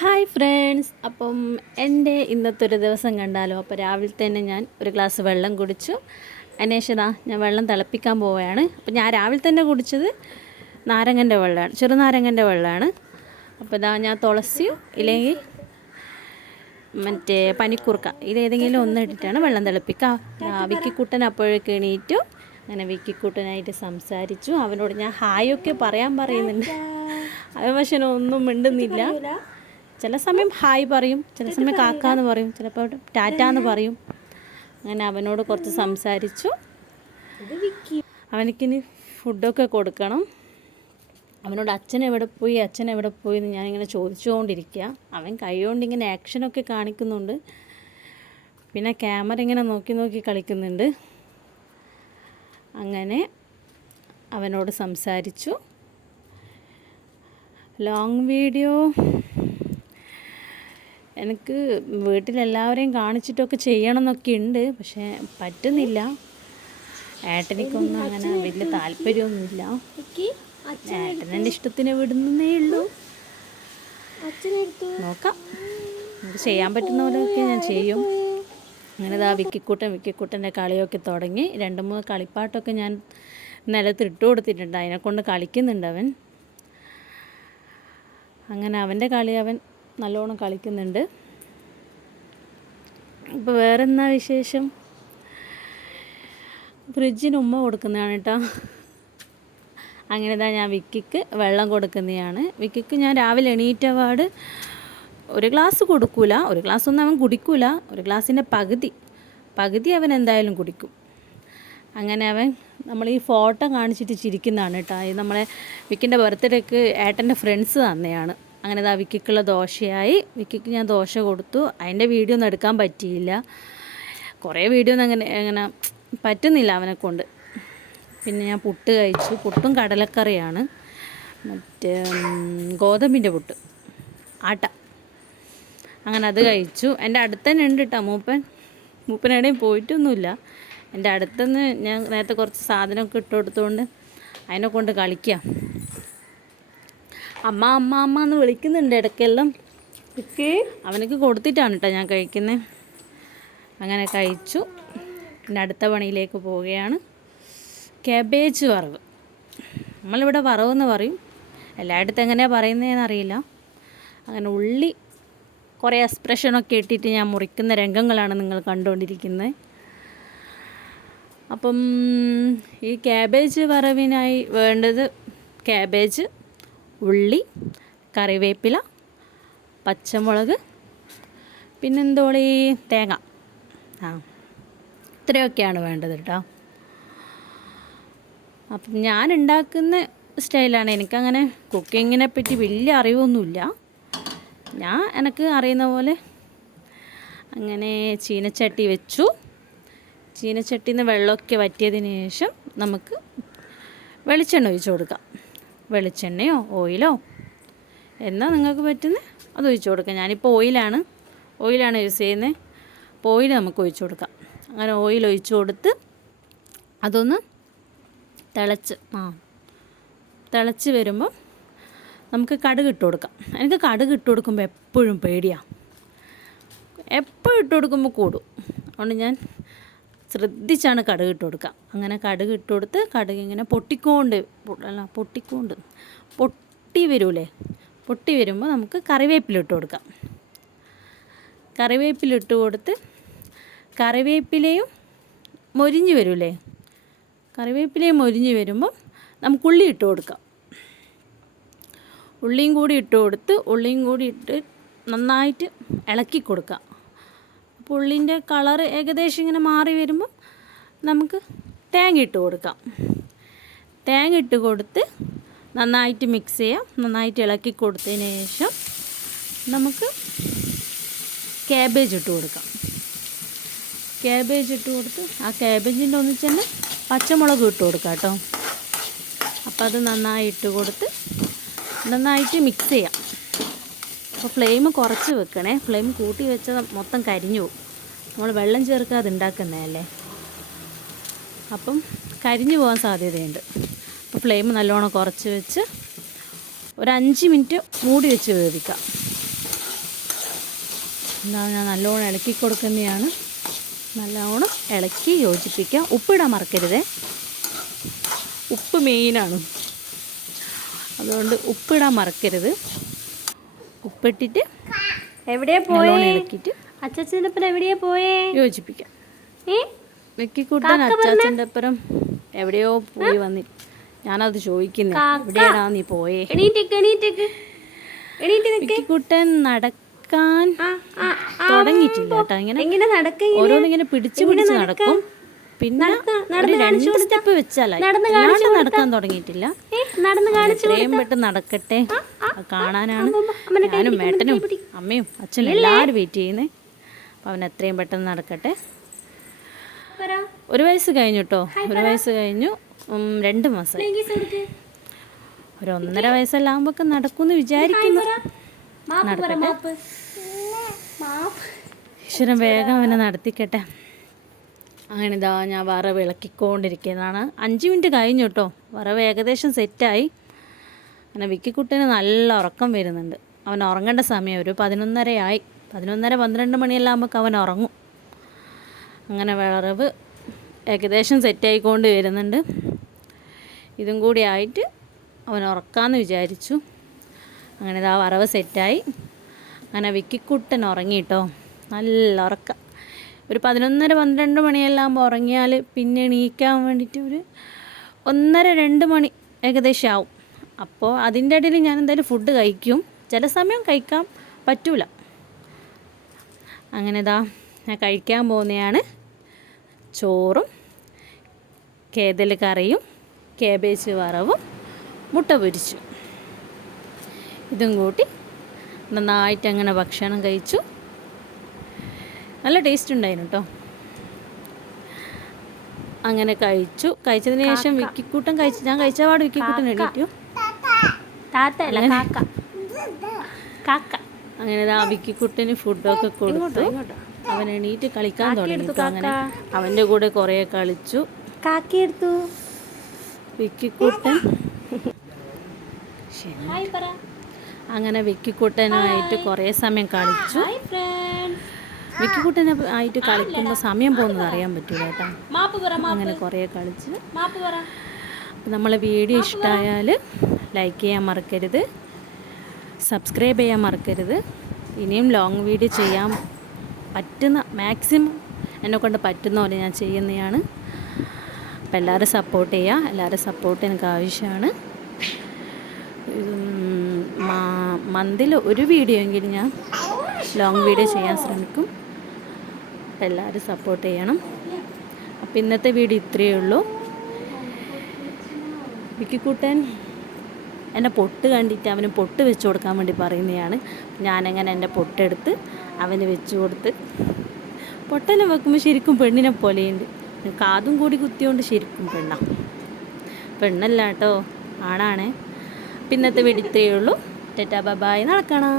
Hi friends, അപ്പം എൻ്റെ ഇന്നത്തെ ഒരു ദിവസം കണ്ടാലോ. അപ്പോൾ രാവിലെ തന്നെ ഞാൻ ഒരു ഗ്ലാസ് വെള്ളം കുടിച്ചു. അതിനുശേഷം ഞാൻ വെള്ളം തിളപ്പിക്കാൻ പോവുകയാണ്. അപ്പോൾ ഞാൻ രാവിലെ തന്നെ കുടിച്ചത് നാരങ്ങൻ്റെ വെള്ളമാണ്, ചെറുനാരങ്ങൻ്റെ വെള്ളമാണ്. അപ്പോൾ ഞാൻ തുളസിയോ ഇല്ലെങ്കിൽ മറ്റേ പനിക്കൂർക്ക ഇതേതെങ്കിലും ഒന്ന് ഇട്ടിട്ടാണ് വെള്ളം തിളപ്പിക്കുക. വിക്കിക്കുട്ടൻ അപ്പോഴേക്ക് എണീറ്റു. അങ്ങനെ വിക്കിക്കുട്ടനായിട്ട് സംസാരിച്ചു. അവനോട് ഞാൻ ഹായൊക്കെ പറയാൻ പറയുന്നുണ്ട്. അത് പക്ഷേ ഒന്നും മിണ്ടുന്നില്ല. ചില സമയം ഹായ് പറയും, ചില സമയം കാക്കാന്ന് പറയും, ചിലപ്പോൾ ടാറ്റാന്ന് പറയും. അങ്ങനെ അവനോട് കുറച്ച് സംസാരിച്ചു. അവനിക്കിനി ഫുഡൊക്കെ കൊടുക്കണം. അവനോട് അച്ഛൻ എവിടെ പോയി എന്ന് ഞാനിങ്ങനെ ചോദിച്ചുകൊണ്ടിരിക്കുക. അവൻ കൈ കൊണ്ട് ഇങ്ങനെ ആക്ഷനൊക്കെ കാണിക്കുന്നുണ്ട്. പിന്നെ ക്യാമറ ഇങ്ങനെ നോക്കി കളിക്കുന്നുണ്ട്. അങ്ങനെ അവനോട് സംസാരിച്ചു. ലോങ് വീഡിയോ എനിക്ക് വീട്ടിലെല്ലാവരെയും കാണിച്ചിട്ടൊക്കെ ചെയ്യണമെന്നൊക്കെ ഉണ്ട്, പക്ഷേ പറ്റുന്നില്ല. ഏട്ടനിക്കൊന്നും അങ്ങനെ വലിയ താല്പര്യമൊന്നുമില്ല. ഏട്ടനെൻ്റെ ഇഷ്ടത്തിന് വിടുന്നേ ഉള്ളൂ. നോക്കാം, നമുക്ക് ചെയ്യാൻ പറ്റുന്ന പോലെയൊക്കെ ഞാൻ ചെയ്യും. അങ്ങനെ വിക്കിക്കുട്ടൻ്റെ കളിയൊക്കെ തുടങ്ങി. 2-3 കളിപ്പാട്ടൊക്കെ ഞാൻ നിലത്തിട്ട് കൊടുത്തിട്ടുണ്ട്. അതിനെക്കൊണ്ട് കളിക്കുന്നുണ്ട് അവൻ. അങ്ങനെ അവൻ്റെ കളി അവൻ നല്ലോണം കളിക്കുന്നുണ്ട്. ഇപ്പോൾ വേറെ എന്നാ വിശേഷം? ഫ്രിഡ്ജിന് ഉമ്മ കൊടുക്കുന്നതാണ് കേട്ടോ. അങ്ങനെ ഞാൻ വിക്കിക്ക് വെള്ളം കൊടുക്കുന്നതാണ്. വിക്കിക്ക് ഞാൻ രാവിലെ എണീറ്റപാട് ഒരു ഗ്ലാസ് കൊടുക്കൂല, ഒരു ഗ്ലാസ് ഒന്നും അവൻ കുടിക്കൂല. ഒരു ഗ്ലാസിൻ്റെ പകുതി അവൻ എന്തായാലും കുടിക്കും. അങ്ങനെ അവൻ നമ്മൾ ഈ ഫോട്ടോ കാണിച്ചിട്ട് ചിരിക്കുന്നതാണ് കേട്ടോ. ഇത് നമ്മളെ വിക്കിൻ്റെ ബർത്ത്ഡേക്ക് ഏട്ടൻ്റെ ഫ്രണ്ട്സ് തന്നെയാണ്. അങ്ങനെ വിക്കിക്കുള്ള ദോശയായി. വിക്കിക്ക് ഞാൻ ദോശ കൊടുത്തു. അതിൻ്റെ വീഡിയോ ഒന്നും എടുക്കാൻ പറ്റിയില്ല. കുറേ വീഡിയോ ഒന്നും അങ്ങനെ പറ്റുന്നില്ല അവനെ കൊണ്ട്. പിന്നെ ഞാൻ പുട്ട് കഴിച്ചു. പുട്ടും കടലക്കറിയാണ്, മറ്റേ ഗോതമ്പിൻ്റെ പുട്ട്, ആട്ട. അങ്ങനെ അത് കഴിച്ചു. എൻ്റെ അടുത്ത് തന്നെ ഉണ്ട് കേട്ടോ മൂപ്പൻ എവിടെയും പോയിട്ടൊന്നുമില്ല. എൻ്റെ അടുത്തുനിന്ന് ഞാൻ നേരത്തെ കുറച്ച് സാധനമൊക്കെ ഇട്ട് കൊടുത്തുകൊണ്ട് അതിനെ കൊണ്ട് കളിക്കുക. അമ്മ എന്ന് വിളിക്കുന്നുണ്ട് ഇടയ്ക്കെല്ലാം. അവനക്ക് കൊടുത്തിട്ടാണ് കേട്ടോ ഞാൻ കഴിക്കുന്നത്. അങ്ങനെ കഴിച്ചു. പിന്നെ അടുത്ത പണിയിലേക്ക് പോവുകയാണ്. കാബേജ് വറവ്. നമ്മളിവിടെ വറവെന്ന് പറയും, എല്ലായിടത്തും എങ്ങനെയാണ് പറയുന്നതെന്ന് അറിയില്ല. അങ്ങനെ ഉള്ളി കുറേ എക്സ്പ്രഷനൊക്കെ ഇട്ടിട്ട് ഞാൻ മുറിക്കുന്ന രംഗങ്ങളാണ് നിങ്ങൾ കണ്ടുകൊണ്ടിരിക്കുന്നത്. അപ്പം ഈ കാബേജ് വറവിനായി വേണ്ടത് കാബേജ്, ഉള്ളി, കറിവേപ്പില, പച്ചമുളക്, പിന്നെന്തോളി തേങ്ങ. ഇത്രയൊക്കെയാണ് വേണ്ടത് കേട്ടോ. അപ്പം ഞാൻ ഉണ്ടാക്കുന്ന സ്റ്റൈലാണ്. എനിക്കങ്ങനെ കുക്കിങ്ങിനെ പറ്റി വലിയ അറിവൊന്നുമില്ല. എനിക്ക് അറിയുന്ന പോലെ അങ്ങനെ ചീനച്ചട്ടി വെച്ചു. ചീനച്ചട്ടിയിൽ നിന്ന് വെള്ളമൊക്കെ വറ്റിയതിന് ശേഷം നമുക്ക് വെളിച്ചെണ്ണ ഒഴിച്ച് കൊടുക്കാം. വെളിച്ചെണ്ണയോ ഓയിലോ എന്നാൽ നിങ്ങൾക്ക് പറ്റുന്നത് അത് ഒഴിച്ച് കൊടുക്കാം. ഞാനിപ്പോൾ ഓയിലാണ് യൂസ് ചെയ്യുന്നത്. അപ്പോൾ ഓയിൽ നമുക്ക് ഒഴിച്ച് കൊടുക്കാം. അങ്ങനെ ഓയിൽ ഒഴിച്ച് കൊടുത്ത് അതൊന്ന് തിളച്ച് വരുമ്പോൾ നമുക്ക് കടുക് ഇട്ട് കൊടുക്കാം. എനിക്ക് കടുക് ഇട്ട് കൊടുക്കുമ്പോൾ എപ്പോഴും പേടിയാണ്. എപ്പോഴും ഇട്ട് കൊടുക്കുമ്പോൾ കൂടും. അതുകൊണ്ട് ഞാൻ ശ്രദ്ധിച്ചാണ് കടുക് ഇട്ട് കൊടുക്കുക. അങ്ങനെ കടുക് ഇട്ട് കൊടുത്ത് കടുക് ഇങ്ങനെ പൊട്ടി വരൂലേ. പൊട്ടി വരുമ്പോൾ നമുക്ക് കറിവേപ്പില ഇട്ട് കൊടുക്കാം. കറിവേപ്പില ഇട്ട് കൊടുത്ത് കറിവേപ്പിലയും മൊരിഞ്ഞ് വരൂലേ. കറിവേപ്പിലയും മൊരിഞ്ഞ് വരുമ്പോൾ നമുക്ക് ഉള്ളി ഇട്ട് കൊടുക്കാം. ഉള്ളിയും കൂടി ഇട്ട് നന്നായിട്ട് ഇളക്കി കൊടുക്കാം. അപ്പോൾ ഉള്ളിൻ്റെ കളർ ഏകദേശം ഇങ്ങനെ മാറി വരുമ്പോൾ നമുക്ക് തേങ്ങ ഇട്ട് കൊടുക്കാം. തേങ്ങ ഇട്ട് കൊടുത്ത് നന്നായിട്ട് മിക്സ് ചെയ്യാം. നന്നായിട്ട് ഇളക്കി കൊടുത്തതിന് ശേഷം നമുക്ക് കാബേജ് ഇട്ട് കൊടുക്കാം. കാബേജ് ഇട്ട് കൊടുത്ത് ആ കാബേജിൻ്റെ ഒന്നിച്ച് തന്നെ പച്ചമുളക് ഇട്ട് കൊടുക്കാം കേട്ടോ. അപ്പോൾ അത് നന്നായി ഇട്ട് കൊടുത്ത് നന്നായിട്ട് മിക്സ് ചെയ്യാം. അപ്പോൾ ഫ്ലെയിം കുറച്ച് വെക്കണേ. ഫ്ലെയിം കൂട്ടി വെച്ചാൽ മൊത്തം കരിഞ്ഞു പോകും. നമ്മൾ വെള്ളം ചേർക്കാതെ ഉണ്ടാക്കുന്നതല്ലേ, അപ്പം കരിഞ്ഞു പോകാൻ സാധ്യതയുണ്ട്. അപ്പോൾ ഫ്ലെയിം നല്ലോണം കുറച്ച് വെച്ച് ഒരു 5 മിനിറ്റ് മൂടി വെച്ച് വേവിക്കാം. എന്താ ഞാൻ നല്ലോണം ഇളക്കി കൊടുക്കുന്നതാണ്. നല്ലോണം ഇളക്കി യോജിപ്പിക്കുക. ഉപ്പിടാൻ മറക്കരുതേ, ഉപ്പ് മെയിനാണ്, അതുകൊണ്ട് ഉപ്പിടാൻ മറക്കരുത്. ഉപ്പിട്ടിട്ട് എവിടെയാ പോയേ? ഇളക്കിയിട്ട് അച്ചാച്ചൻ്റെ ഒപ്പം എവിടെയാ പോയേ? യോജിപ്പിക്കാം. വിക്കിക്കുട്ടൻ അച്ചാച്ചൻ്റെ ഒപ്പം എവിടെയോ പോയി വന്നി. ഞാനത് ചോദിക്കുന്നു, എവിടെയാണാ നീ പോയേ? വിക്കിക്കുട്ടൻ നടക്കാൻ തുടങ്ങിയിട്ടില്ല കേട്ടോ. ഇങ്ങനെ ഓരോന്നിങ്ങനെ പിടിച്ച് നടക്കും. പിന്നെ ഒരു 2 സ്റ്റെപ്പ് വെച്ചാലായി, നടക്കാൻ തുടങ്ങിയിട്ടില്ല. എത്രയും പെട്ടെന്ന് നടക്കട്ടെ, കാണാനാണ് ഞാനും ഏട്ടനും അമ്മയും അച്ഛനും എല്ലാവരും വെയിറ്റ് ചെയ്യുന്നേ. അപ്പം അവൻ എത്രയും പെട്ടെന്ന് നടക്കട്ടെ. 1 വയസ്സ് കഴിഞ്ഞു കേട്ടോ. 1 വയസ്സ് കഴിഞ്ഞു, 2 മാസമായി. ഒരു 1.5 വയസ്സെല്ലാം ആകുമ്പോൾ നടക്കുമെന്ന് വിചാരിക്കുന്നു. നടക്കട്ടെ, ഈശ്വരൻ വേഗം അവനെ നടത്തിക്കട്ടെ. അങ്ങനെ ഇതാ ഞാൻ വറവ് ഇളക്കിക്കൊണ്ടിരിക്കുന്നതാണ്. 5 മിനിറ്റ് കഴിഞ്ഞു കേട്ടോ. വറവ് ഏകദേശം സെറ്റായി. അങ്ങനെ വിക്കിക്കുട്ടന് നല്ല ഉറക്കം വരുന്നുണ്ട്. അവൻ ഉറങ്ങേണ്ട സമയം ഒരു 11:30 ആയി. 11:30-12 മണിയെല്ലാം ആകുമ്പോൾ അവൻ ഉറങ്ങും. അങ്ങനെ വറവ് ഏകദേശം സെറ്റായിക്കൊണ്ട് വരുന്നുണ്ട്. ഇതും കൂടി ആയിട്ട് അവൻ ഉറക്കാമെന്ന് വിചാരിച്ചു. അങ്ങനെ ഇതാ വറവ് സെറ്റായി. അങ്ങനെ വിക്കിക്കുട്ടൻ ഉറങ്ങി കേട്ടോ. നല്ല ഉറക്കം. ഒരു 11:30-12 മണിയെല്ലാം ആകുമ്പോൾ ഉറങ്ങിയാൽ പിന്നെ എണീക്കാൻ വേണ്ടിയിട്ട് ഒരു 1:30-2 മണി ഏകദേശം ആവും. അപ്പോൾ അതിൻ്റെ ഇടയിൽ ഞാൻ എന്തായാലും ഫുഡ് കഴിക്കും. ചില സമയം കഴിക്കാൻ പറ്റൂല. അങ്ങനെ ഇതാ ഞാൻ കഴിക്കാൻ പോകുന്നതാണ്. ചോറും കേതൽ കറിയും കേബേജ് വറവും മുട്ട പൊരിച്ചു. ഇതും കൂട്ടി നന്നായിട്ട് അങ്ങനെ ഭക്ഷണം കഴിച്ചു. നല്ല ടേസ്റ്റ് ഉണ്ടായിരുന്നു കേട്ടോ. അങ്ങനെ കഴിച്ചതിന് ശേഷം വിക്കിക്കൂട്ടൻ ഞാൻ കഴിച്ച പാട് വിക്കിക്കൂട്ടൻ എണീറ്റു. അങ്ങനെ ആ വിക്കിക്കുട്ടന് ഫുഡൊക്കെ കൊടുത്തു. അവൻ എണീറ്റ് കളിക്കാൻ തുടങ്ങി. അങ്ങനെ അവൻ്റെ കൂടെ കുറേ കളിച്ചു. കാക്കിയെടുത്തു വിക്കിക്കുട്ടൻ. അങ്ങനെ വിക്കിക്കുട്ടനായിട്ട് കുറേ സമയം കളിച്ചു. വിക്കിക്കുട്ടനെ ആയിട്ട് കളിക്കുമ്പോൾ സമയം പോകുന്നത് അറിയാൻ പറ്റില്ല കേട്ടോ. അങ്ങനെ കുറേ കളിച്ച്. നമ്മളെ വീഡിയോ ഇഷ്ടമായാൽ ലൈക്ക് ചെയ്യാൻ മറക്കരുത്, സബ്സ്ക്രൈബ് ചെയ്യാൻ മറക്കരുത്. ഇനിയും ലോങ് വീഡിയോ ചെയ്യാൻ പറ്റുന്ന മാക്സിമം എന്നെക്കൊണ്ട് പറ്റുന്ന പോലെ ഞാൻ ചെയ്യുന്നതാണ്. അപ്പോൾ എല്ലാവരും സപ്പോർട്ട് ചെയ്യുക. എല്ലാവരും സപ്പോർട്ട് എനിക്ക് ആവശ്യമാണ്. മന്തിൽ ഒരു വീഡിയോ എങ്കിലും ഞാൻ ലോങ് വീഡിയോ ചെയ്യാൻ ശ്രമിക്കും. അപ്പോൾ എല്ലാവരും സപ്പോർട്ട് ചെയ്യണം. അപ്പോൾ ഇന്നത്തെ വീഡിയോ ഇത്രയേ ഉള്ളൂ. വിക്കിക്കുട്ടൻ എൻ്റെ പൊട്ട് കണ്ടിട്ട് അവന് പൊട്ട് വെച്ച് കൊടുക്കാൻ വേണ്ടി പറയുന്നതാണ്. ഞാനങ്ങനെ എൻ്റെ പൊട്ടെടുത്ത് അവന് വെച്ച് കൊടുത്ത്. പൊട്ടെല്ലാം വെക്കുമ്പോൾ ശരിക്കും പെണ്ണിനെ പോലെയുണ്ട്. കാതും കൂടി കുത്തിയോണ്ട് ശരിക്കും പെണ്ണല്ല കേട്ടോ, ആണാണേ. അപ്പം ഇന്നത്തെ വീഡിയോ ഇത്രയേ ഉള്ളൂ. Tata bye bye. നടക്കണം.